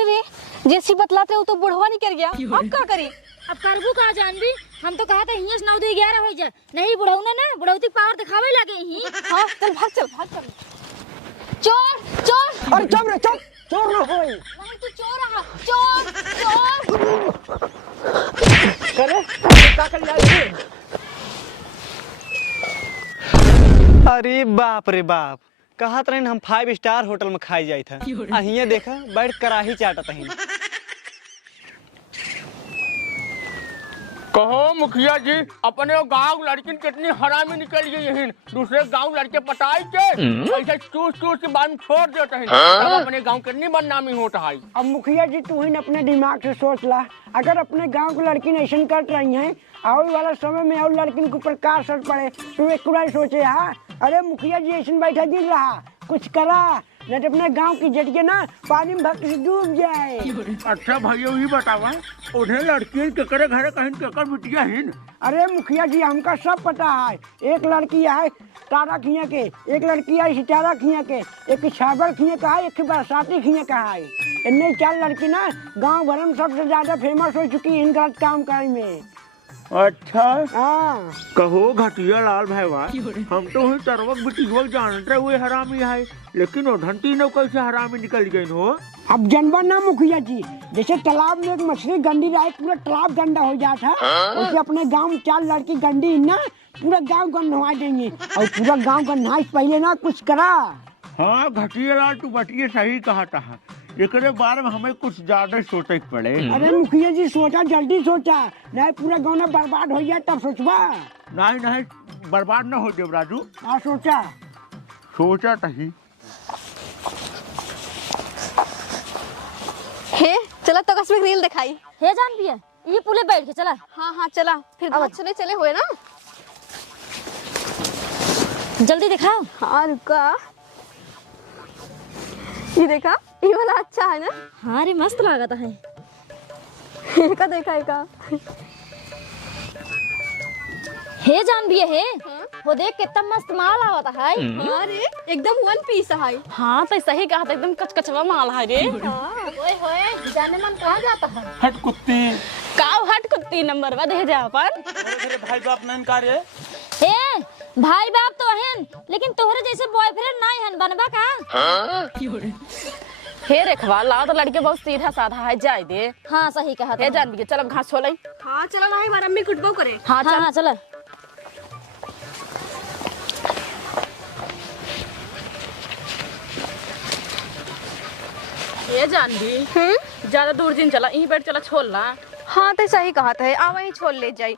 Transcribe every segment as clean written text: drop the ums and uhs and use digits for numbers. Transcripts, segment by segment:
अरे रे, जैसी बतलाते हो तो बुढ़वा नहीं कर गया, अब क्या करी? अब करबू कहाँ जानबी? हम तो कहा था हियां से 9-11 हो जा, नहीं बुढ़ौना ना बुढ़ौती पावर दिखावे लगे ही। हाँ चल भाग चल। चोर चोर, अरे चुप रे चुप, चोर ना होई। नहीं तू चोर रहा, चोर। करे का कर जाए। अरे बाप रे बाप, कहत रहे हम 5 स्टार होटल में खाई जाए था, अहिया देखा बैठ कराही चाटत ही। कहो मुखिया जी, अपने गांव लड़की कितनी हरामी निकल गई है, दूसरे गांव लड़के पटाई के ऐसे चूस के बाद में छोड़ देते हैं। अब अपने गांव कितनी बदनामी होता है। अब मुखिया जी तू ही अपने दिमाग से सोच ला, अगर अपने गांव की लड़की ऐसा कर रही है, आने वाला समय में और लड़की के ऊपर का असर पड़े, तू एक बार सोचे। हाँ अरे मुखिया जी ऐसा बैठा दिल रहा, कुछ करा नहीं तो अपने गांव की जटिया ना पानी में भक्त से डूब जाए। अच्छा भैया वही बतावा, उन्हें लड़की केकरे घरे कहीं केकर बिटिया है। अरे मुखिया जी हमका सब पता है, एक लड़की है तारा खिया के, एक लड़की है सितारा खिया के, एक छाबर खिया का है, एक बरसाती खिया का है। इन्हें 4 लड़की ना गांव भर में सबसे ज्यादा फेमस हो चुकी है इन गलत काम करे में। अच्छा हाँ कहो घटिया लाल भाईवा, हम तो ही तरवक बिटिया जानते हुए हरामी है, लेकिन वो घंटी न कैसे हरामी निकल गई हो। अब जनवर ना मुखिया जी, जैसे तालाब में एक मछली गंदी रहे पूरा तालाब गंदा हो जाता है, वैसे अपने गांव में 4 लड़की गंदी ना पूरा गांव गंदवा देंगे, और पूरा गांव गंदा पहले ना कुछ करा। हाँ घटिया लाल तू बटिया सही कहा था, एकरे बारे में हमें कुछ ज्यादा सोचे पड़े। अरे मुखिया जी सोचा, जल्दी सोचा, नहीं पूरा गाँव ना बर्बाद हो जाए तब सोचवा। नहीं बर्बाद न हो देवराजू। हाँ सोचा तही। हे चला तो कसम रील दिखाई। हे जान भी है, ये पुले बैठ के चला। हाँ चला, फिर बहुत सुने चले हुए ना। जल्दी दिखाओ। हाँ रुका, ये देखा, ये वाला अच्छा है ना। हाँ रे मस्त लागता है। का देखा है का। हे जान भी है, वो देख कितना मस्त माल आवता है। हाँ रे एकदम 1 पीस है। हाँ तो सही कहा था, एकदम कचकचवा माल है रे। ओए होए, जाने मन कहाँ जाता है? हट कुत्ती काव हट कुत्ती नंबर वा दे जा अपन। भाई बाप नन कार्य हे भाई बाप तो हन, लेकिन तोहरे जैसे बॉयफ्रेंड नहीं हन, बनबा का? हे रेखवा ला तो लड़के बहुत सीधा साधा है, जाए दे। हाँ सही कहा था। हे जान दिए, चल अब घास छोलाई। हाँ चला ना, हमारा अम्मी कुटबो करे। हाँ चल। हाँ चला। हे जान दी, ज्यादा दूर जिन चला, यहीं बैठ चला छोड़ ला। हाँ तो सही कहा था, आ वहीं छोड़ ले जाई।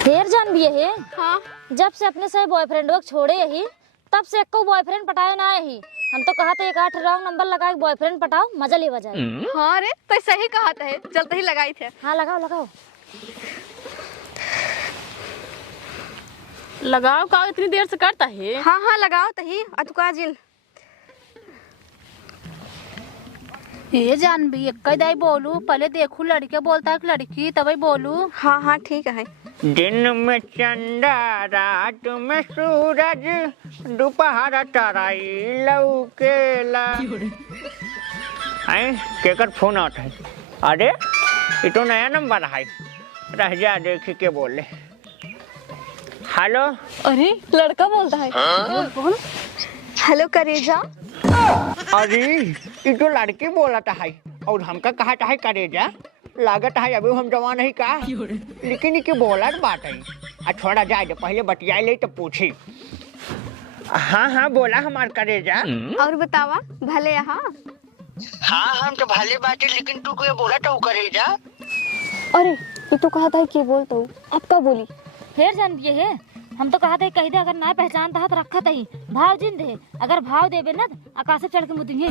फिर जान भी है। हाँ जब से अपने से बॉयफ्रेंड वक्त छोड़े यही, तब से एको बॉयफ्रेंड पटाए ना यही। हम तो कहा था 1 रॉन्ग नंबर लगा के बॉयफ्रेंड पटाओ, मजा ले जाए। हाँ रे तो सही कहा था, चलते ही लगाई थे। हाँ लगाओ। लगाओ का इतनी देर से करता है। हाँ लगाओ तही अतुका जिल। ये जान भी एक दाई बोलू, पहले देखू लड़के बोलता है लड़की तभी बोलू। हाँ ठीक है। दिन में चंदा रात में सूरज, दोपहर तराई लौकेला। केकर फोन आता है? अरे ये तो नया नंबर है, रह जा देख के बोले। हेलो। अरे लड़का बोलता है। हेलो करेजा। अरे ये तो लड़की बोलता है, और हमका कहता है करेजा। लागत है अभी हम जवान नहीं का, लेकिन ये बोला बात है। छोड़ा जाए दे, पहले बतिया ले तो पूछी। हाँ बोला हमार करेजा। और बतावा भले यहाँ। हाँ हम तो भले बात है, लेकिन तू कोई बोला तो करेजा। अरे ये तो कहा था कि बोलता हूँ, अब क्या बोली? फिर जान भी है, हम तो कहा था कही दे, अगर ना पहचानता है तो रखा था ही भाव जिन दे, अगर भाव देवे ना आकाश से चढ़ के मुदेंगे।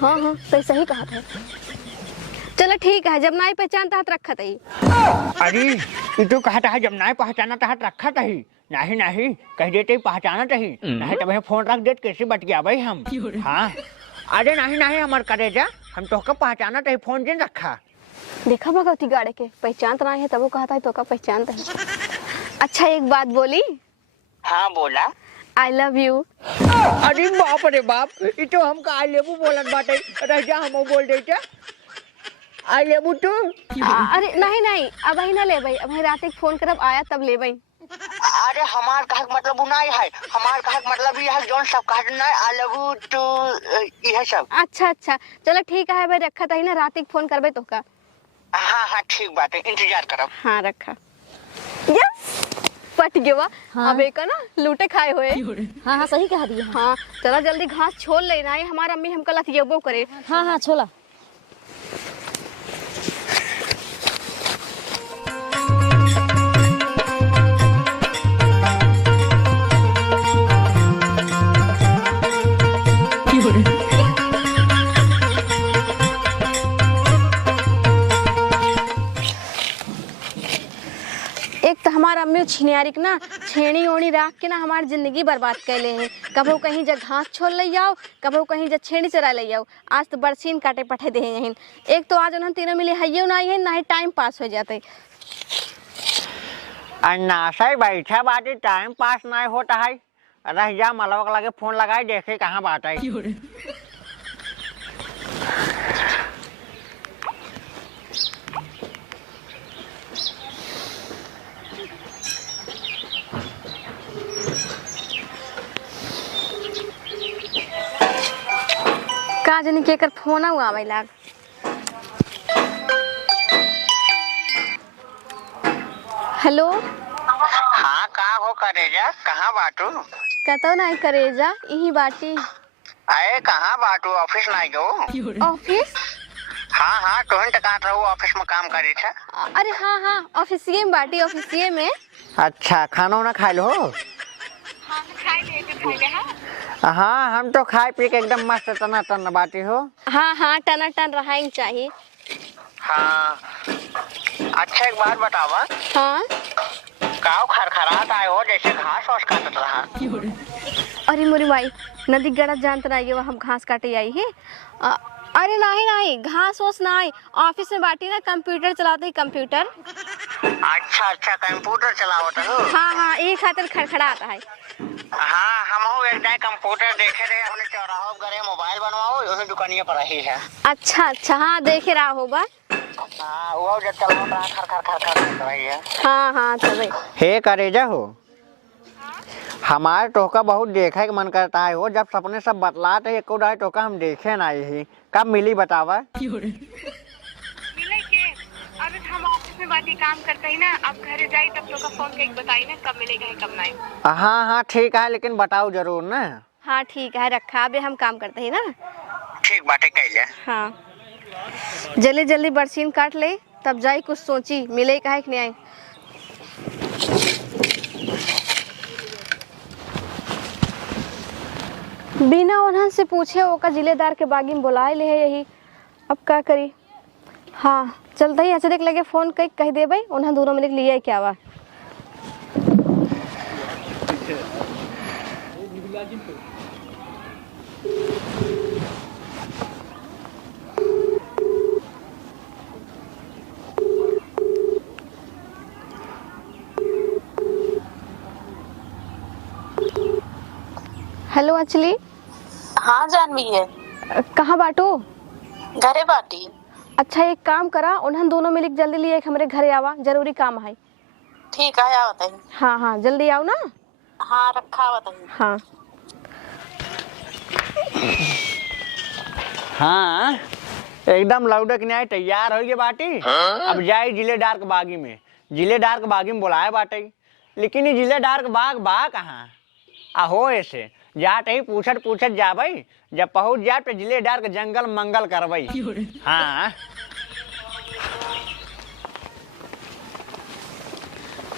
हाँ तो सही कहा था। चलो ठीक है, जब ना पहचानता है तो रखा था ही। अरे ये तो कहता है जब ना पहचाना था रखा था ही। नहीं कह देते पहचाना ही, नहीं तब फोन रख देते कैसे बच गया भाई हम। हाँ अरे नहीं हमार करेजा, हम तो पहचाना था फोन जिन रखा। देखा भगवती गाड़े के पहचान तो नहीं है, तब वो कहता है तो का पहचान है। अच्छा एक बात बोली। हाँ बोला। I love you. अरे बाप रे बाप, ये तो हमका आई लेबू बोलत बाटे। रह जा हम बोल देते आई लेबू तू। अरे नहीं नहीं, अब ही ना ले भाई, अब रात एक फोन करब आया तब ले भाई। अरे हमार कहा मतलब नहीं है, हमार कहा मतलब ये है जोन सब कहा ना आई लव टू ये सब। अच्छा अच्छा चलो ठीक है भाई, रखा था ना रात एक फोन करबे तो का। हाँ हाँ ठीक बात है, इंतजार करब। हाँ रखा। यस पट गया। हाँ। अब एक ना लूटे खाए हुए। हाँ हाँ सही कहा दिया। हाँ चला जल्दी घास छोड़ लेना है, हमारा अम्मी हमको लतियबो करे। हाँ हाँ छोला। एक तो हमारा अम्मी छिनियारी के ना छेनी ओनी राख के ना हमारी जिंदगी बर्बाद कर ले हैं। कबो कहीं जब घास छोड़ ले जाओ, कबो कहीं जब छेनी चरा ले जाओ। आज तो बरसीन काटे पठे दे हैं। एक तो आज उन्होंने तीनों मिले है ना है, ना ही टाइम पास हो जाते। अन्नासा बैठा बाटे टाइम पास नहीं होता है। रह जा मलवा लगे फोन लगाए देखे कहाँ बात है। का जनी के कर फोन हुआ मैं लाग। हेलो हाँ का हो करेजा, कहाँ बाटू? कहता नहीं करेजा यही बाटी। अरे कहाँ बाटू, ऑफिस नहीं गो? ऑफिस? हाँ हाँ तुम टकाट रहो ऑफिस में काम करे छे। अरे हाँ हाँ ऑफिसिये में बाटी, ऑफिसिये में। अच्छा खाना वाना खा लो? हाँ हम तो खाए पी के एकदम मस्त तना तन बाटी हो। हाँ हाँ टना टन रहाई चाहिए। हाँ अच्छा एक बात बतावा। हाँ काव खरखरात आए हो जैसे घास वास काटत रहा। अरे मोरी माई नदी गड़ा जानत रही है, हम घास काटे आई है। अरे नहीं नहीं घास वास नहीं, ऑफिस में बाटी ना कंप्यूटर चलाते ही कंप्यूटर। अच्छा अच्छा कंप्यूटर चलावत हो? हाँ हाँ यही खातिर खड़खड़ा आता है। हाँ हम एक जाए कंप्यूटर देखे रहे अपने चौराहा गए मोबाइल बनवाओ वही दुकानिया पर ही है। अच्छा अच्छा हाँ देखे रहा होगा। हाँ वो जब चलाओ रहा खर खर खर खर कर रही है। हाँ हाँ चले। हे करेजा हो, हमारे टोका बहुत देखे के मन करता है हो। जब सपने सब बतलाते है एको डाय टोका हम देखे ना ही। कब मिली बतावा? मिले के अरे हम ऑफिस में बाटी काम करते ही ना, अब घर जाई तब तो का फोन के बताई ना कब मिलेगा है कब नहीं। हाँ हाँ ठीक है लेकिन बताओ जरूर ना। हाँ ठीक है रखा, अबे हम काम करते ही ना। ठीक बाटे कह। हाँ जल्दी जल्दी बरसीन काट ले तब जाई कुछ सोची मिले का है कि नहीं आई। बिना उन्हन से पूछे ओका जिलेदार के बागी में बुलाए ले है यही। अब क्या करी। हाँ चलता ही अचरक लगे फोन कह दे भाई उन्हें दोनों मिले लिए क्या हुआ। हेलो अंजलि। हाँ जानवी है। कहाँ बाटो? घरे बाटी। अच्छा एक काम करा उन्हें दोनों मिल जल्दी लिए हमारे घरे आवा, जरूरी काम है। ठीक है आओ बताइए। हाँ हाँ जल्दी आओ ना। हाँ रखा बताइए। हाँ हाँ एकदम लौडक न्याय तैयार हो गए बाटी। अब जाए जिले डार्क बागी में। जिले डार्क बागी में बुलाए बाटे, लेकिन ये जिले डार्क बाग बा कहाँ आहो ऐसे जाट ही पूछत पूछत जाबई। जब पहुंच जाए तो जिले डार्क जंगल मंगल करबई। हाँ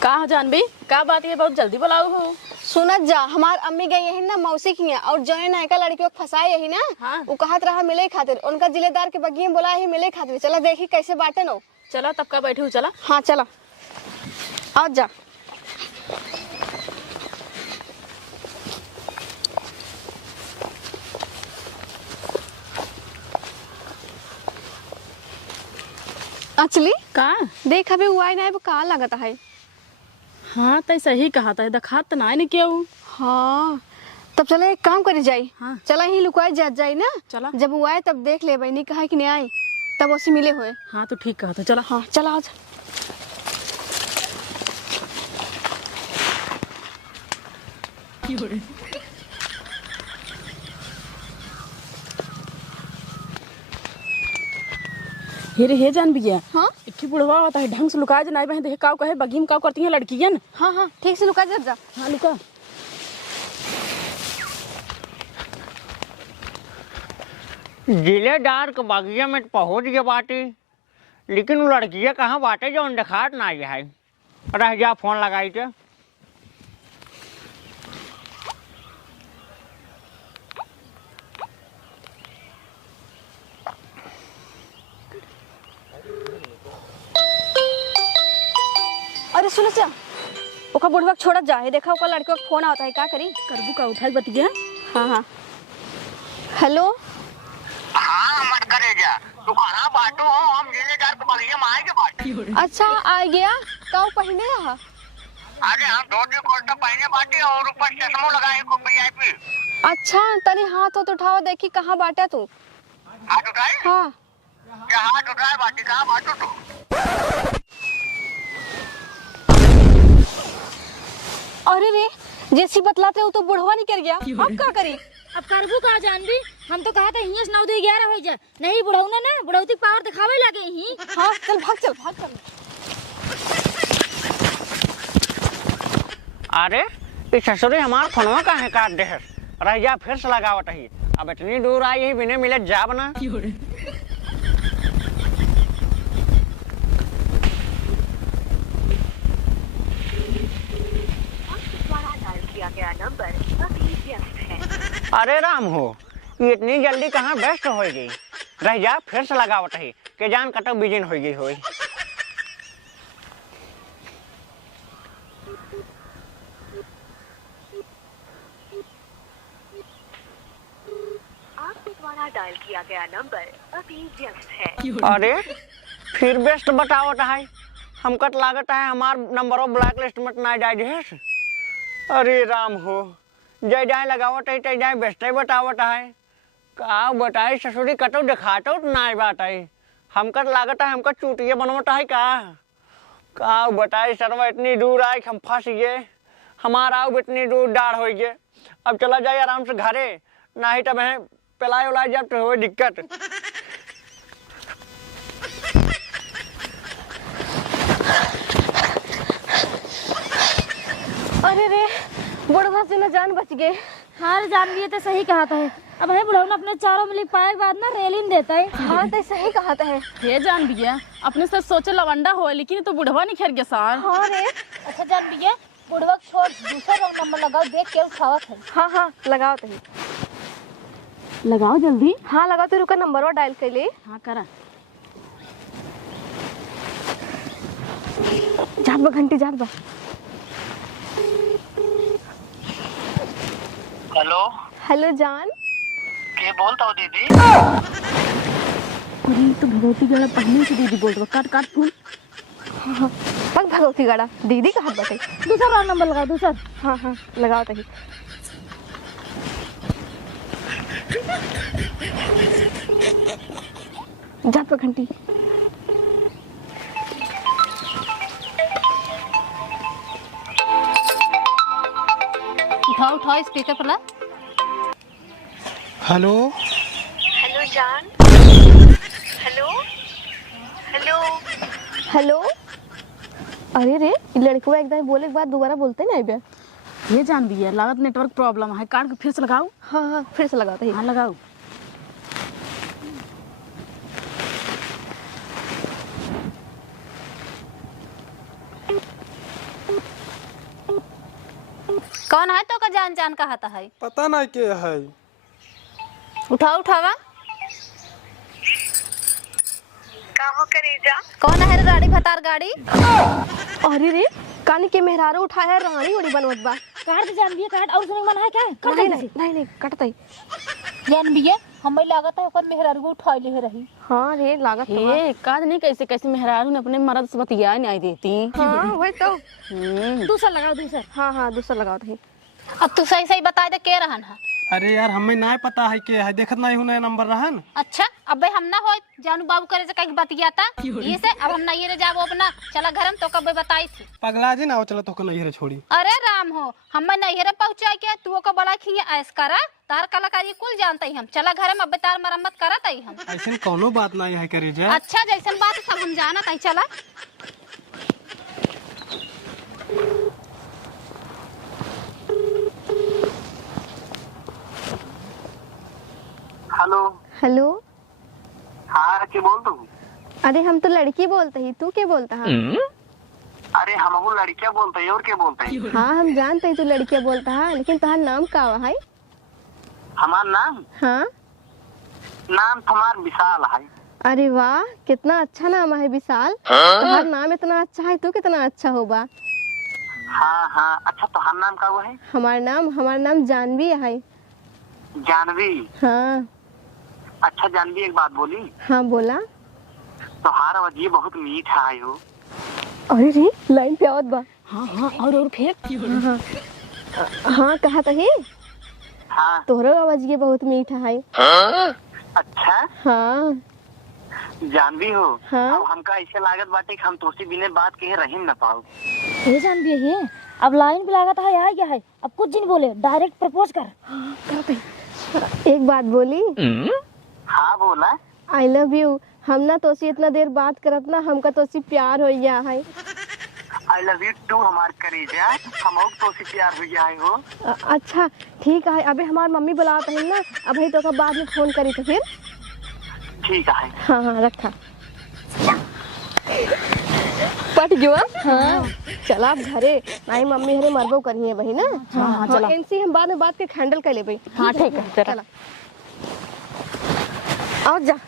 कहा जानवी का बात है, बहुत जल्दी बुलाओ हो। सुनत जा हमार अम्मी गई यही ना मौसी की है, और जो है ना लड़कियों को फंसाए यही ना। हाँ। वो कहत रहा मिले खातिर, उनका जिलेदार के बगिए बोला ही मिले खातिर। चला देखी कैसे बाटे नो। चलो तब का बैठे हो चला। हाँ चला आओ जा। अचली का देख अबे हुआ ना वो का लगता है। हाँ तो सही कहा था, दिखा तो ना क्यों। हाँ तब चलो एक काम करी जाई। हाँ। चला ही लुकाई जा जाई ना। चला। जब वो आए तब देख ले भाई नहीं कहा कि नहीं आए तब उसे मिले हुए। हाँ तो ठीक कहा था, चला। हाँ चला आज। हे जान भी गया। हाँ एक बुढ़वा होता है ढंग से लुका जा, नहीं देखे काव कहे बगीम काव करती है लड़कियन। हाँ हाँ ठीक से लुका जा जा। हाँ लुका। जिलेदार के बगिया में पहुंच गए बाटी, लेकिन वो लड़किया कहाँ बाटे जो दिखात ना है। रह जा फोन लगाई थे। अरे सुनो चा ओका बुढ़वा के छोड़ा जा है देखा ओका लड़के का फोन आता है का करी। करबू का उठाई बतिया। हाँ हाँ हेलो। हाँ मत करे जा, तू कहाँ बाटू हो? हम जिलेदार के बगिया में आए के बाटी। अच्छा आ गया का पहने रहा। अरे हम धोती कुर्ता पहने बाटी और ऊपर चश्मा लगाए को VIP। अच्छा तनी हाथ तो उठाओ देखी कहाँ बाटा तू। हाथ उठाए? हाँ क्या हाथ उठाए बाटी? कहाँ बाटू तू? अरे रे जैसी बतलाते हो तो बुढ़वा नहीं कर गया। अब क्या करी। अब करबू का जान भी, हम तो कहा था हियां से 9-11 हो जा, नहीं बुढ़ौना ना बुढ़ौती पावर दिखावे लगे ही। हाँ चल भाग चल। अरे इस ससुरी हमार फोनवा काहे काट दे है। रह जा फिर से लगावट ही। अब इतनी दूर आई ही बिना मिले जाब ना। अरे राम हो, ये इतनी जल्दी कहाँ बेस्ट हो गई। रह जा फिर से लगावट ही के जान कटक बिजिन हो गई होई। डायल किया गया नंबर अभी व्यस्त है। अरे फिर बेस्ट बतावट है। हमकत लागत है हमार नंबर ब्लैक लिस्ट में ना जाए है। अरे राम हो, जय जाए लगावट है जाए बेस्ट बतावट है। का बताए ससुरी कटो दिखातो ना बात है। हमकत लागत है हमका चूटिया बनवट है का बताए सरवा इतनी दूर आए हम फंस गए। हमारा इतनी दूर डाढ़ हो गए। अब चला जाए आराम से घरे, नहीं तो मैं पलाए उलाए जब तो हो दिक्कत। अरे रे बुढ़वा से न जान बच गए। हाँ जान भी तो सही कहा था। अब है बुढ़ौना अपने चारों मिली पाए के बाद ना रेलिंग देता है। हाँ तो सही कहा है। हे जान भी गया, अपने से सोचे लवंडा हो लेकिन तो बुढ़वा नहीं खेर गया सार। हाँ रे अच्छा जान भैया बुढ़वा के छोड़ दूसरा रंग नंबर लगाओ, देख के उठावत है। हाँ हाँ लगाओ तो ही। लगाओ जल्दी। हाँ लगाओ तो रुका नंबर और डायल कर ले। हाँ करा। जात बा घंटी जात बा। हेलो हेलो जान। के बोलता हो दीदी? अरे तो भगवती गला पहले से दीदी बोल रहा, काट काट फोन। हाँ पग भगवती गाड़ा दीदी का हाथ बटे। दूसरा रंग नंबर लगाओ दूसरा। हाँ हाँ लगाओ तो ही। जात बा घंटी। उठाओ स्पीकर पर ला। हेलो हेलो जान। Hello hello hello. अरे रे लड़कवा एकदम बोले के बाद दोबारा बोलते ना बे। हे जान भी है, लागत नेटवर्क प्रॉब्लम है, काट के फिर से लगाओ। हाँ हाँ फिर से लगाते हैं। हाँ लगाओ। कौन है तो का जान जान कहता है। पता नहीं के है। उठावा। कहाँ करेजा? कौन है रे गाड़ी भतार गाड़ी। अरे रे कानी के मेहरारो उठाया है रानी उड़ी बनवत बा। काट दे जान भी काट और सुने मन है क्या? कर दे। नहीं कटता ही। जानबिए हमें लागत है ओकर मेहरारू उठैले रही। हाँ रे लागत तो बा। हे काज नहीं कैसे कैसे मेहरारू ने अपने मर्द से बतिया नहीं देती। हाँ वही तो। दूसरा लगाओ दूसरा। हाँ हाँ दूसरा लगाओ थे। अब तू सही सही बता दे के रहन है। अरे यार हमें ना पता है के है, देखत नहीं हूं नया नंबर रहन। अच्छा अब भाई हम ना हो जानू बाबू करे से कहीं बतियाता ये से अब हम नहीं रे जाबो अपना चला घर में तो कब बताई थी। पगला जी ना चलो तो को नहीं रे छोड़ी। अरे राम हो हम नहीं रे पहुंचा के तू को बड़ा खिया ऐस करा तार कलाकारी कुल जानते ही हम चला घर में अब तार मरम्मत करत ही हम। ऐसे कोनो बात नहीं है करे जा। अच्छा जैसन बात सब हम जानत ही चला। हेलो। हेलो। हाँ के बोल तू? अरे हम तो लड़की बोलते ही, तू क्या बोलता है? अरे हम लड़कियां बोलते हैं और क्या बोलते हैं? हाँ हम जानते ही तू लड़कियां बोलता है, लेकिन तुम्हारा नाम का है? हमारा नाम? हाँ नाम तुम्हारा विशाल है। अरे वाह कितना अच्छा नाम है विशाल। तुम्हारा नाम इतना अच्छा है, तू कितना अच्छा होगा। हाँ हाँ अच्छा तुम्हारा नाम का वो है? हमारा नाम जानवी है। जानवी? हाँ। अच्छा जानवी एक बात बोली। हाँ बोला। तुम्हारा वजह बहुत मीठा है हो। अरे रे लाइन पे आवत बा। हाँ हाँ और फिर हाँ कहा था ही हाँ तोहरो आवाज ये बहुत मीठा है। अच्छा हाँ जानवी हो। हाँ। अब हमका ऐसे लागत बाटे कि हम तुझसे बिना बात के रह न पाओ। ये जानबिए ये अब लाइन पे लागत है यहाँ क्या है। अब कुछ नहीं बोले डायरेक्ट प्रपोज कर। एक बात बोली। हाँ बोला। I love you. हम ना तोसी इतना देर बात करत ना हमका तोसी प्यार हो गया है। आई लव यू टू हमार करेजा। हम और तुझसे प्यार हो गया है हो। अच्छा ठीक है, अबे हमार मम्मी बुलाते हैं ना, अभी तो का बाद में फोन करी तो फिर। ठीक है। हाँ हाँ रखा। पट गयो। हाँ चला अब घरे नहीं मम्मी हरे मरबो करिए भाई ना। हाँ चला इनसे हम बाद में बात के हैंडल कर ले भाई। हाँ ठीक है चला। आओ जा।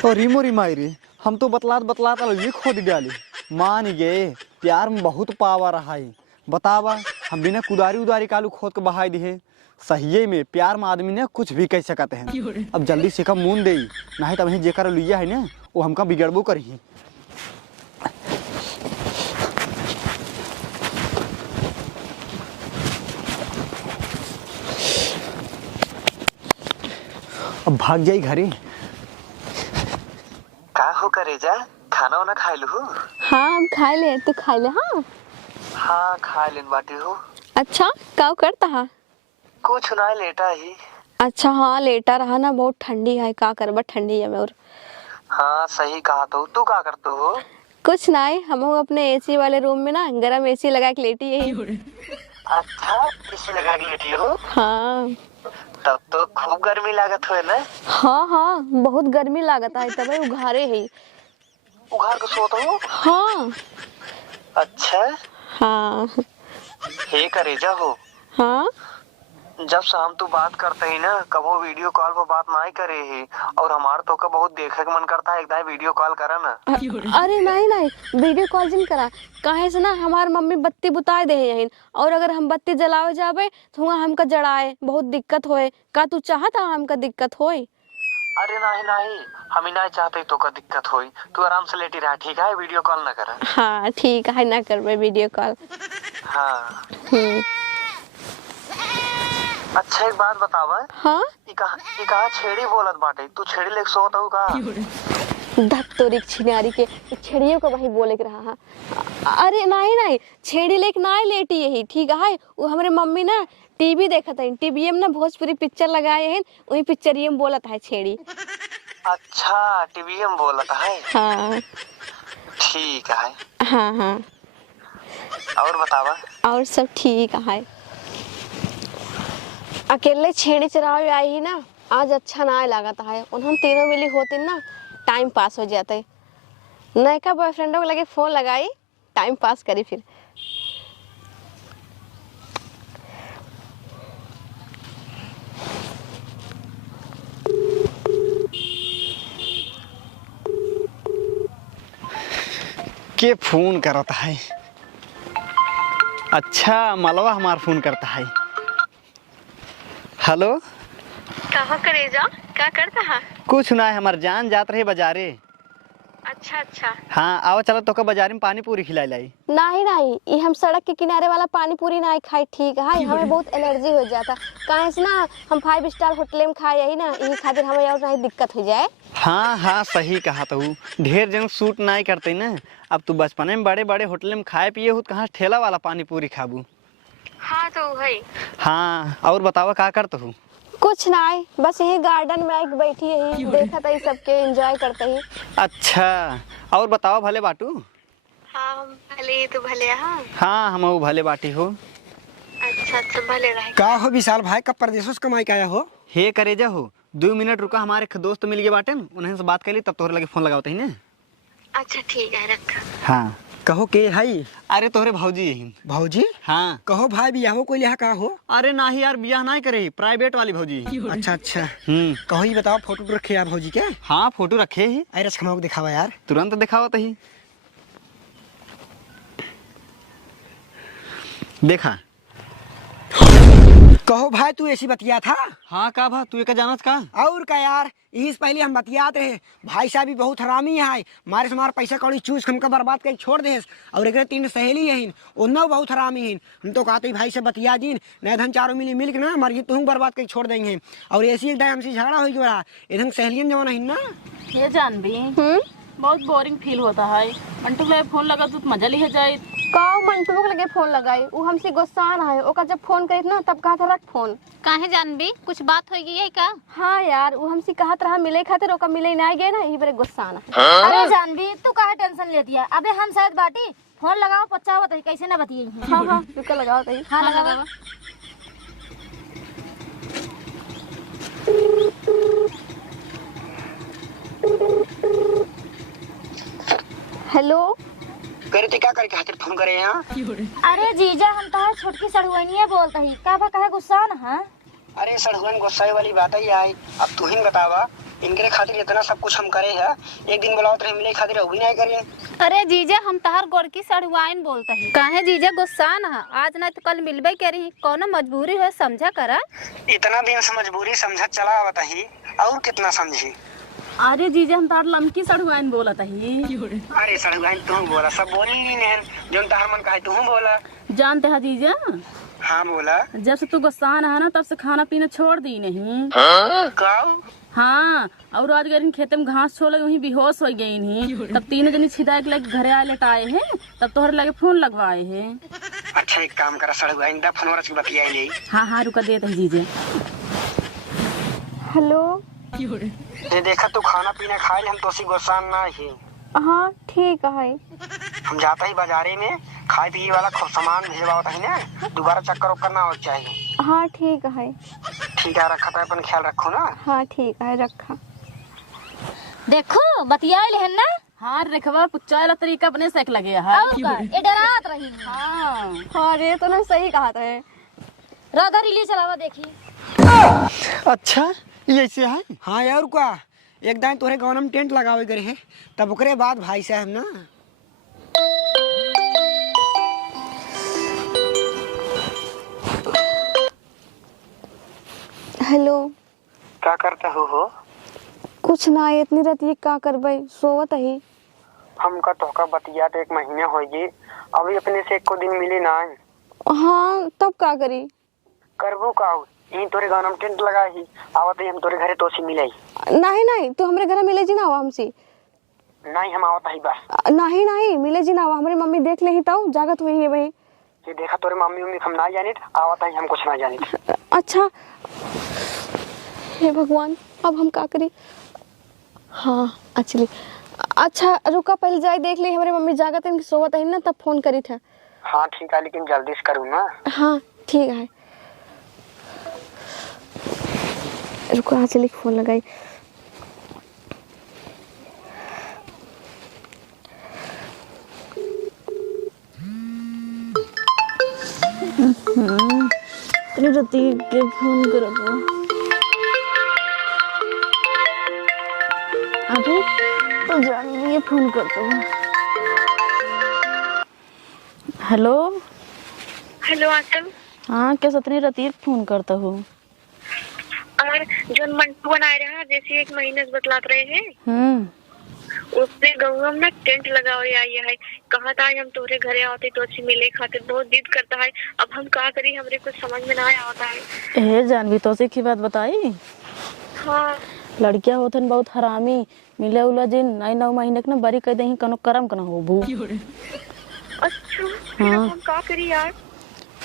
तो रिमोरी मायरी हम तो बतलात अलग खोद डाली। मान गए प्यार में बहुत पावर है। बतावा हम बिना कुदारी उदारी कालू खोद के बहाई दिए। सही में प्यार में आदमी ने कुछ भी कह सकते हैं। अब जल्दी से कम मून दे नहीं तो वही जेकर लिया है ना वो हमका बिगड़बो करी। अब भाग जाई घरे। का हो करेजा खाना वाना खा लू? हाँ हम खा ले, तू खा ले। हाँ हाँ खा लेन बाटी हो। अच्छा का करता है? कुछ ना लेटा ही। अच्छा हाँ लेटा रहा ना, बहुत ठंडी है का करबा, ठंडी है और। हाँ सही कहा। तो तू क्या करते हो? कुछ ना है, हम अपने एसी वाले रूम में ना गरम एसी लगा के लेटी है। अच्छा इसी लगा के लेटी हो? हाँ तब तो खूब गर्मी लागत हो ना? हाँ हाँ बहुत गर्मी लागत है तब उघारे है। उघार के सोत हो? हाँ अच्छा हाँ हे करेजा हो। हाँ जब शाम तू बात करते ही ना कबो वीडियो कॉल पर बात नहीं करे है और हमार तो का बहुत देखे के मन करता है। एक दाई वीडियो कॉल करा ना। अरे नहीं वीडियो कॉल जिन करा काहे से ना हमार मम्मी बत्ती बुताए दे यहीं, और अगर हम बत्ती जलावे जाबे तो वहाँ हमका जड़ाए बहुत दिक्कत होए। का तू चाहता हमका दिक्कत होए? अरे नहीं हम ही नहीं चाहते तो का दिक्कत होई। तू आराम से लेटी रहा ठीक है, वीडियो कॉल ना करा। हाँ ठीक है ना करबे वीडियो कॉल। हाँ अच्छा एक बात बतावा। हाँ ई कहा छेड़ी बोलत बाटे। तू छेड़ी लेके सोत हो का? धत तोरी छिनारी के छेड़ियों को वही बोले के रहा है। अरे नहीं छेड़ी लेके ना लेटी यही ठीक है। वो हमारे मम्मी ना टीवी देखत है, टीवी में ना भोजपुरी पिक्चर लगाए हैं, वही पिक्चर में बोलत है छेड़ी। अच्छा टीवी में बोलत है। हाँ ठीक है। हाँ और बतावा। और सब ठीक है। अकेले छेड़ी चरावे आई ही ना आज अच्छा ना लगता है। उन्होंने तीनों मिली होती ना टाइम पास हो जाते। नयका बॉयफ्रेंडों को लगे फोन लगाई टाइम पास करी फिर। के फोन करता है? अच्छा मलवा हमार फोन करता है। हेलो, कहाँ करे जा, क्या करता है? कुछ ना है, हमार जान जात रहे बाजारे। अच्छा अच्छा। हाँ आओ चलो, तो बाजार में पानी पूरी खिलाई लाई। नहीं नहीं, ये हम सड़क के किनारे वाला पानी पूरी नहीं खाई, ठीक है? हमें बहुत एलर्जी हो जाता, कहीं से ना हम 5 स्टार होटल में खाए यही ना, यही खातिर हमें और नहीं दिक्कत हो जाए। हाँ हाँ सही कहा, तो ढेर जन सूट नहीं करते ना। अब तू बचपने में बड़े बड़े होटल में खाए पिए हो, कहाँ ठेला वाला पानी पूरी खाबू। हाँ तो है। हाँ और बतावा क्या करते हो? कुछ नहीं, बस यही गार्डन में एक बैठी है, देखा था सबके एंजॉय करते ही। अच्छा और बताओ भले बाटू? हाँ हम भले तो भले। हाँ हाँ हम वो भले बाटी हो। अच्छा अच्छा भले रहे। का हो विशाल भाई, कब परदेशों से कमाई के आया हो? हे करे जा हो, 2 मिनट रुका, हमारे एक दोस्त मिल गए बाटे, उन्हें से बात कर ली, तब तोहरे लगे फोन लगाते ही ना। अच्छा ठीक है, रखा। हाँ कहो के हई? अरे तोहरे भौजी यही। भौजी? हाँ कहो भाई बियाहो कोई लिहा का हो? अरे नाही यार, बियाह नहीं करे, प्राइवेट वाली भौजी। अच्छा अच्छा। कहो ये बताओ, फोटो तो रखे यार भौजी के? हाँ फोटो रखे ही। अरे रसखमा को दिखावा यार। तुरंत दिखावत ही। देखा। कहो भाई तू ऐसी बतिया था? हाँ का भा, तू एक जानत का? और का यार, यही से पहले हम बतियाते हैं, भाई साहब भी बहुत हरामी है, मारे से हमारा पैसा कौड़ी चूस हमका बर्बाद कर छोड़ दे। और एक 3 सहेली है, उन्होंने बहुत हरामी है। हम तो कहते भाई से बतिया दिन, नए धन चारों मिल के ना मर तुम बर्बाद कर छोड़ देंगे। और ऐसी एक हमसे झगड़ा हो गया, इधर सहेलियन जमाना है ना। ये जानवी बहुत बोरिंग फील होता है। मंटू के फोन लगा तो मजा ली जाए। का मंटू के लगे फोन लगाई, वो हमसे गुस्सा है, ओका जब फोन करी ना तब कहा था रख फोन। काहे जानवी, कुछ बात हो गई है का? हाँ यार, वो हमसे कहत रहा मिले खातिर, ओका मिले नहीं गए ना, यही बड़े गुस्सा आना। अरे जानवी तू काहे टेंशन लेती है? अबे हम शायद बाटी फोन लगाओ, पच्चा बताई कैसे ना बतिये। हाँ हाँ रुका, लगाओ तही। हाँ लगाओ। हेलो, करे थे क्या करे खातिर फोन करे यहाँ? अरे जीजा हम तो छोटकी सड़ुआनिया बोलता ही, का बा कहे गुस्सा न है? अरे सड़गन गुस्सा वाली बात ही आई। अब तू ही बतावा, इनके खातिर इतना सब कुछ हम करे है, एक दिन बुलाओ तो मिले खातिर वो भी नहीं करे। अरे जीजा हम तहार गोरकी सड़ुआइन बोलता है। काहे जीजा गुस्सा न, आज नहीं तो कल मिलबे करी, कौनो मजबूरी हो समझा करा। इतना दिन से मजबूरी समझा चला बताही, और कितना समझी। अरे जीजा हम तार लमकी सड़ुआइन बोलत ही। अरे सड़गन तू बोला, सब बोली नहीं जो तार मन का है तू बोला। जानते है जीजा, हाँ बोला। जब से तू गुस्सा है ना तब से खाना पीना छोड़ दी नहीं। हाँ और आज गरीन खेते में घास छोले, वहीं बेहोश हो गई नहीं। तब 3 जनी छिदा के लगे घरे आए लेटाए हैं, तब तोहरे लगे फोन लगवाए हैं। अच्छा एक काम करा सड़गन, दा फोन रच बतियाई ले। हाँ हाँ रुका देते हैं जीजा। हेलो। ये देखा तू खाना पीना खाए, हम तो सी गुस्सा ना ही। हाँ ठीक है। हम जाता ही बाजारे में खाए पिए वाला खूब सामान भेजवाता है ना, दोबारा चक्कर उक्कर ना हो चाहिए। हाँ ठीक है। ठीक है रखा था, अपन ख्याल रखो ना। हाँ ठीक है, रखा। देखो बतियाइल है ना। हाँ रेखवा पुच्चा तरीका अपने से लगे है। और का ये डरात रही। हाँ अरे तो ना सही कहा था। राधा रिली चलावा देखी। अच्छा ये ऐसे है? हाँ यार का एक दान तोरे गाँव में टेंट लगावे करे है, तब ओकरे बाद भाई साहब ना। हेलो। क्या करता हो? कुछ ना, इतनी रात का करबे, सोवत ही। हमका तोहका बतिया तो 1 महीने हो गई, अभी अपने से एको दिन मिली ना। हाँ तब का करी? करबू का यही तोरे गाँव में टेंट लगा ही, आवत ही हम तोरे घरे तोसी मिले। नहीं नहीं, तो हमरे घर मिले जी ना हमसे। नहीं हम आवत ही बस। नहीं नहीं मिले जी ना, हमारी मम्मी देख ले ही तब जागत हुई है भाई। ये देखा तोरे मम्मी उम्मी हम ना जानित, आवत ही हम कुछ ना जानित। अच्छा हे भगवान, अब हम का करी? हाँ एक्चुअली अच्छा रुका, पहले जाए देख ले, हमारी मम्मी जागत है, सोवत है ना, तब फोन करी था। हाँ ठीक है, लेकिन जल्दी से करूँ ना। हाँ ठीक है, रुको एक्चुअली फोन लगाई। रति के फोन करो अभी तो जान ये फोन कर दो। हेलो। हेलो आंचल। हाँ क्या सतनी रतीब फोन करता हूँ। और जो मंटू बनाए रहा जैसे 1 महीने से बतलात रहे हैं उसने गाँव में टेंट लगा हुआ आई है। कहा था हम तोरे घरे आते तो अच्छी मिले खातिर बहुत जिद करता है। अब हम क्या करी हमरे कुछ समझ में ना आता है। ए जानवी तो से की बात बताई। हाँ लड़कियां होतन बहुत हरामी मिले उला जिन 9 महीने के ना बरी कह दही कनो करम कनो होबू। अच्छा फिर अब हम क्या करी यार।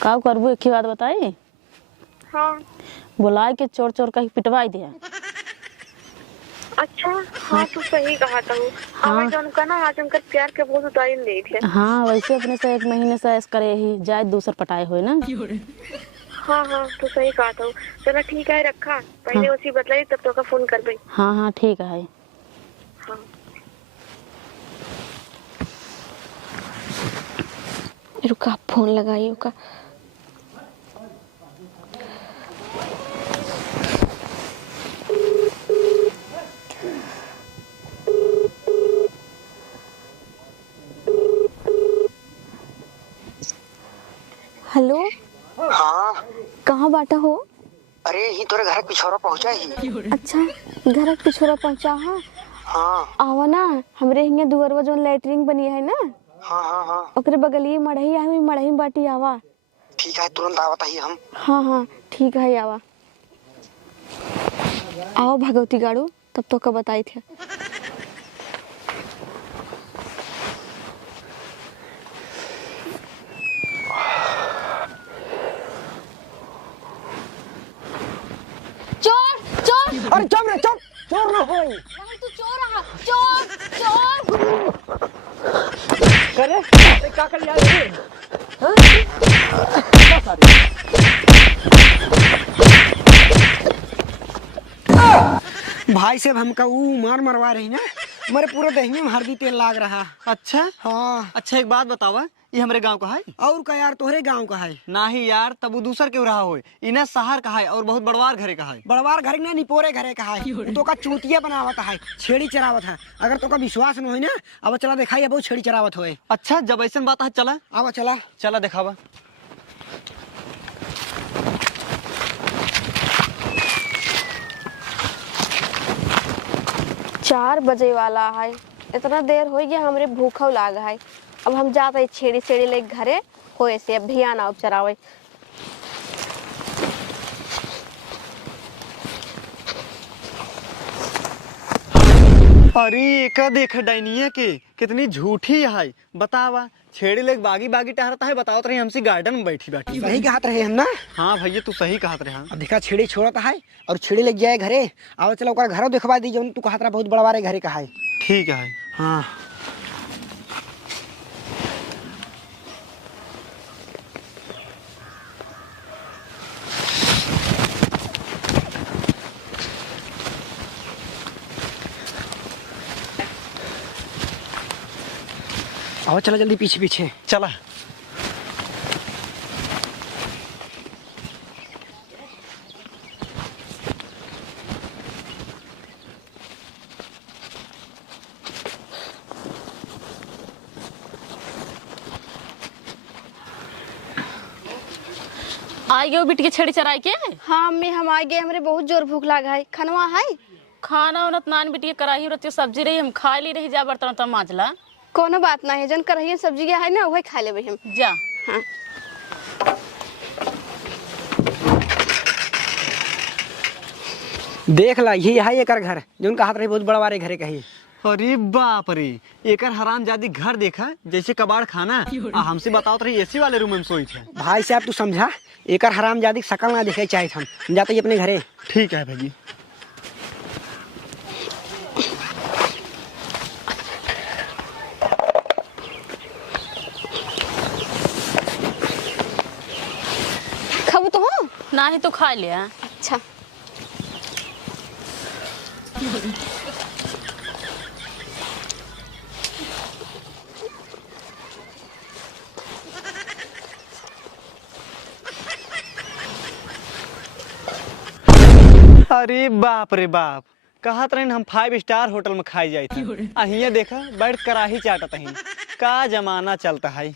का करबू एक ही बात बताई। हाँ बुलाए के चोर चोर कहीं पिटवाई दिया। अच्छा हाँ तू सही कहा था। हाँ। जो उनका ना आज उनका प्यार के बहुत उतारी नहीं थे। हाँ वैसे अपने से 1 महीने से ऐस करे ही जाए दूसर पटाए हुए ना। हाँ हाँ तू सही कहा था। चलो ठीक है रखा पहले उसी बतलाई तब तो का फोन कर भाई। हाँ हाँ ठीक है। हाँ रुका फोन लगाई रुका। हेलो। हाँ कहाँ बाटा हो? अरे ही तोरे घर पिछोरा पहुंचा ही। अच्छा घर के पिछोरा पहुँचा। हाँ हाँ आवा ना हमरे हिंगे दुअरवा जो लैट्रिन बनी है ना हाँ हाँ हाँ ओकरे बगलिए मढ़ई है मढ़ई में बाटी आवा। ठीक है तुरंत आवता ही हम। हाँ हाँ ठीक है आवा। आओ भगवती गाड़ू तब तो का बताई थे। चोर चोर। अरे चुप रे चुप चोर ना होई। नहीं तू चोर रहा चोर चोर। करे अरे क्या कर लिया ये? भाई साहब हमका वो मार मरवा रही ना मेरे पूरे दही में हल्दी तेल लाग रहा। अच्छा हाँ अच्छा एक बात बतावा ये हमरे गांव का है? और का यार तोहरे गांव का है। नाही यार तब वो दूसर क्यों रहा हो इन्हें शहर का है और बहुत बड़वार घरे का है। बड़वार घर ना निपोरे घरे का है। तो का चूतिया बनावत है छेड़ी चरावत है। अगर तो का विश्वास न होई ना अब चला दिखाई अब छेड़ी चरावत होए। अच्छा जब ऐसा बात है चला आवा चला चला दिखावा। 4 बजे वाला है। इतना देर हो गया हमरे भूखा लाग है। अब हम जाते छेड़ी छेड़ी ले घरे होए से अब भी आना अब चरावे। अरे एक देख डाइनिया के कितनी झूठी है बतावा। छेड़ी ले बागी बागी टहरता है बताओ रही हमसे गार्डन में बैठी बैठी। सही कहत रहे हम ना। हाँ भैया तू सही कहत रहे। हाँ अब देखा छेड़ी छोड़ता है और छेड़ी लग जाए घरे। आवा चला ओकर घरों देखवा दी जौन तू कहत रहा बहुत बड़वारे घरे का है। ठीक है। हाँ आओ चला जल्दी पीछे पीछे चला। आई गए बिट के छेड़ी चराई के। हाँ अम्मी हम आ गए हमरे बहुत जोर भूख लागा है। खनवा है खाना उनत नान बिटिया कराही रतियो सब्जी रही हम खा ली रही जा बर्तन तो मांजला। कोनो बात ना है जन करहिए सब्जी है ना वही खा लेबे हम। जा हाँ देख ला यही है एकर घर जौन कहत रही बहुत बड़वारे घरे कही। अरे बाप रे एकर हरामजादी घर देखा जैसे कबाड़ खाना। हमसे बताओ तो एसी वाले रूम में सोई थे। भाई साहब तू समझा एकर हरामजादी शकल ना देखे चाहे हम जाते ही अपने घरे। ठीक है भैया। खाबू तो हो ना ही तो खा लिया। अच्छा अरे बाप रे बाप कहत रहे हम 5 स्टार होटल में खाई जाए थे। अहिया देखा बैठ कराही चाटत ही का जमाना चलता है।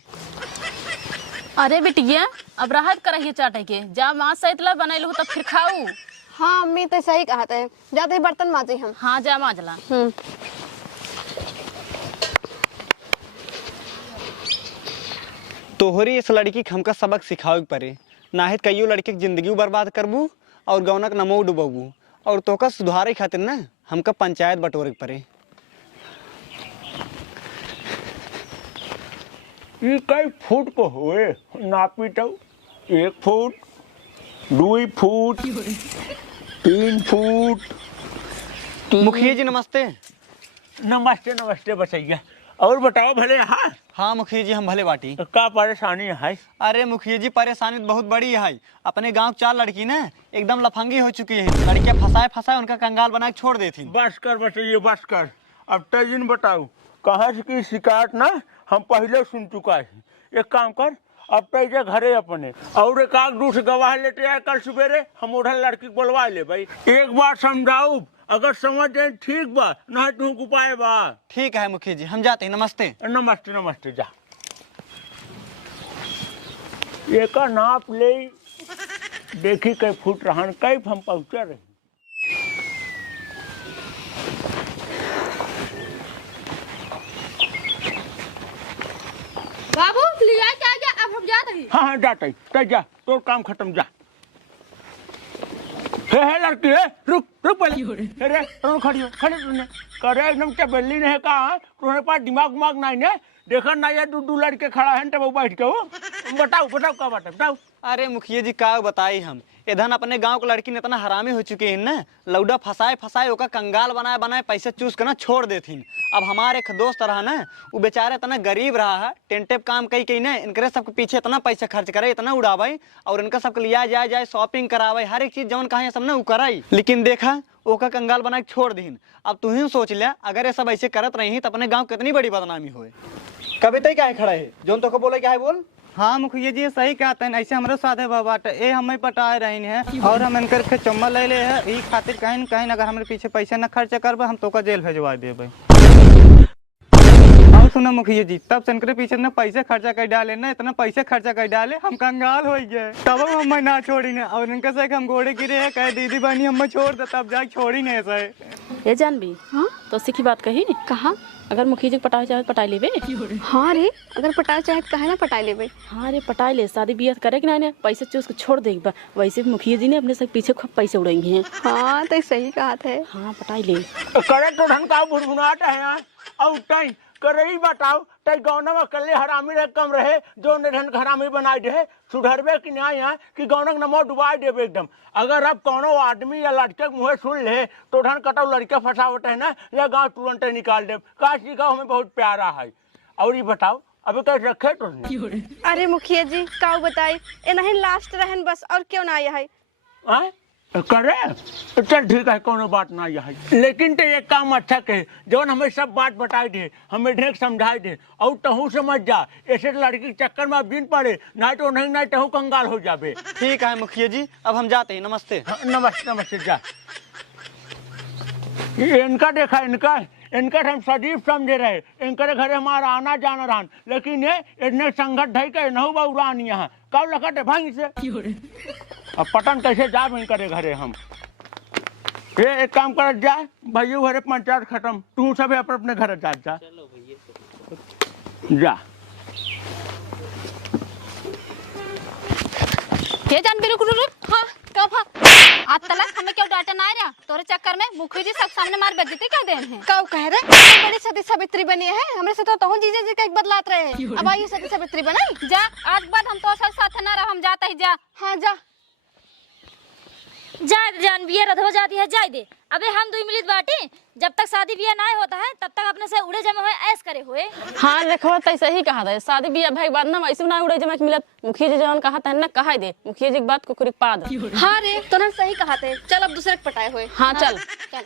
अरे बेटिया अब राहत करहिए चाटे के जा माँ सैतला बनैलू तब फिर खाऊ। हाँ अम्मी तो सही कहते हैं, जाते ही बर्तन माजे हम। हाँ जा माजला। तोहरी इस लड़की के हमका सबक सिखावे के पड़े, नाहित कईयो लड़के की जिंदगी बर्बाद करबू और गौनक नमो डुबू और तोका सुधारे खातिर ना हमका पंचायत बटोरे के पड़े। ये कई फुट को हुए नापी तो 1 फुट 2 फुट 3 फुट। मुखिया जी नमस्ते। नमस्ते नमस्ते बसैया। और बताओ भले। हाँ हाँ मुखिया जी हम भले बाटी। का परेशानी है? अरे मुखिया जी परेशानी तो बहुत बड़ी है। अपने गांव 4 लड़की ना एकदम लफंगी हो चुकी है, लड़कियां फंसाए उनका कंगाल बना के छोड़ देती। बस कर बसैया बस कर। अब तजिन बताओ कहाँ से की शिकायत ना हम पहले सुन चुका है। एक काम कर अब तैसे घरे अपने और एक आग दूसरे गवाह लेते आए कल सवेरे हम उधर लड़की बोलवा ले भाई। एक बार समझाऊ अगर समझ जाए ठीक बा ना तू उपाय बा। ठीक है मुखिया जी हम जाते हैं। नमस्ते। नमस्ते नमस्ते जा। एक नाप ले देखी कई फुट रहन कई हम पहुंचा रहे। बाबू लिया क्या गया, अब हम जाते हैं। हाँ हाँ जाते ही जा तो काम खत्म जा। है लड़की है रुक रुक पहले। अरे खड़ी हो खड़ी तूने करे एकदम चबेली नहीं कहा तुम्हारे पास दिमाग उमाग नहीं है। देखा ना ये 2 लड़के खड़ा है तब बैठ के हो। बताओ बताओ क्या बात है बताओ। अरे मुखिया जी का बताई हम इधर अपने गांव के लड़की ने इतना हरामी हो चुके हैं ना, लौडा फंसाए ओका कंगाल बनाए पैसे चूस कर ना छोड़ देथिन। अब हमारे एक दोस्त रहा ना वो बेचारे इतना गरीब रहा है, टेंटे काम कई ना इनके सबके पीछे इतना पैसा खर्च करे इतना उड़ावे और इनका सबके लिया जाए शॉपिंग करावे हर एक चीज जौन कहा सब ना वो कराई, लेकिन देखा ओका कंगाल बना के छोड़ दीन। अब तू ही सोच लिया अगर ये सब ऐसे करत रही तो अपने गाँव कितनी बड़ी बदनामी हुए। कभी तक क्या खड़ा है जोन तो बोले क्या है बोल। हाँ मुखिया जी सही कहते हैं, ऐसे हमारे साथ है बाबा ये हमें पटाए रही है और हम इनकर के चम्मा ले ले है यही खातिर कहीं न कहीं अगर हमारे पीछे पैसे न खर्च करबे हम तो का जेल भेजवा देबे। और सुनो मुखिया जी तब से इनके पीछे न पैसे खर्चा कर डाले ना इतना पैसे खर्चा कर डाले हम कंगाल हो गए तब हम ना छोड़ी ने और इनके से हम घोड़े गिरे है कहे दीदी बहनी हम छोड़ दे तब जाके छोड़ी नहीं सही। ये जानबी हाँ तो सीखी बात कही कहा अगर मुखिया जी पटाए चाहे पटाई लेबे। हाँ रे अगर पटाए चाहे तो कहे ना पटाई लेबे। हाँ रे पटाई ले शादी ब्याह करे कि नहीं पैसे चूस को छोड़ देगी। वैसे भी मुखिया जी ने अपने सब पीछे खूब पैसे उड़ाएंगे हैं। हाँ तो सही कहा है। हाँ पटाई ले करे तो ढंग का भुनभुनाट है यहाँ और टाइम करे ही बताओ तई गौना में कल्ले हरामी रहे कम रहे जो निधन हरामी बनाई दे सुधरबे कि नहीं यहाँ कि गौनक नमो डुबाई देवे एकदम। अगर अब कोनो आदमी या लड़के मुँह सुन ले तो ढन कटाऊ लड़के फंसावट है ना या गाँव तुरंत निकाल दे। काशी गाँव हमें बहुत प्यारा है। और ये बताओ अभी कैसे रखे तो नहीं। अरे मुखिया जी का बताई ये नहीं लास्ट रहन बस और क्यों ना आया है। करे चल ठीक है कोनो बात ना है, लेकिन तो एक काम अच्छा कहे जौन हमें सब बात बताई दे हमें ढेर समझाई दे और तहू समझ जा ऐसे लड़की के चक्कर में बिन पड़े ना तो नहीं तहू कंगाल हो जाबे। ठीक है मुखिया जी अब हम जाते हैं। नमस्ते। नमस्ते नमस्ते जा। इनका देखा इनका हम सजीव समझे रहे इनके घरे हमारा आना जाना रहा लेकिन ये इतने संघर्ष ढई के नहु बहुरान यहाँ कब लगा भांग से अब पटन कैसे जा इनके घरे हम। ये एक काम कर जा भैया घरे पंचायत खत्म तू सब अपने घर जा जा। ये जान बिल्कुल रुक। हाँ कब हाँ आज तलक हमें क्यों डांटा ना रहा तोरे चक्कर में मुखी जी सब सामने मार बेइज्जती कर देन है। कब कह रहे बड़ी सती सावित्री बनी है हमरे से तो जीजा जी का एक बदलात रहे अब आई सती सावित्री बनाई। जा आज बाद हम तो सब साथ ना रह हम जाता ही जा। हाँ जा जाए जान बिया रध हो जाती है जाए दे। अबे हम 2 मिनट बाटी जब तक शादी बियाह ना होता है तब तक अपने से उड़े जमे हुए ऐस करे हुए। हाँ देखो तो सही कहा था शादी ब्याह भाई बाद ना ऐसे ना उड़े जमे मिलत मुखिया जी जवन कहा था ना कहा दे मुखिया जी की बात को कुरिक पा दे। हाँ रे तो सही कहा थे चल अब दूसरे के पटाए हुए। हाँ चल चल।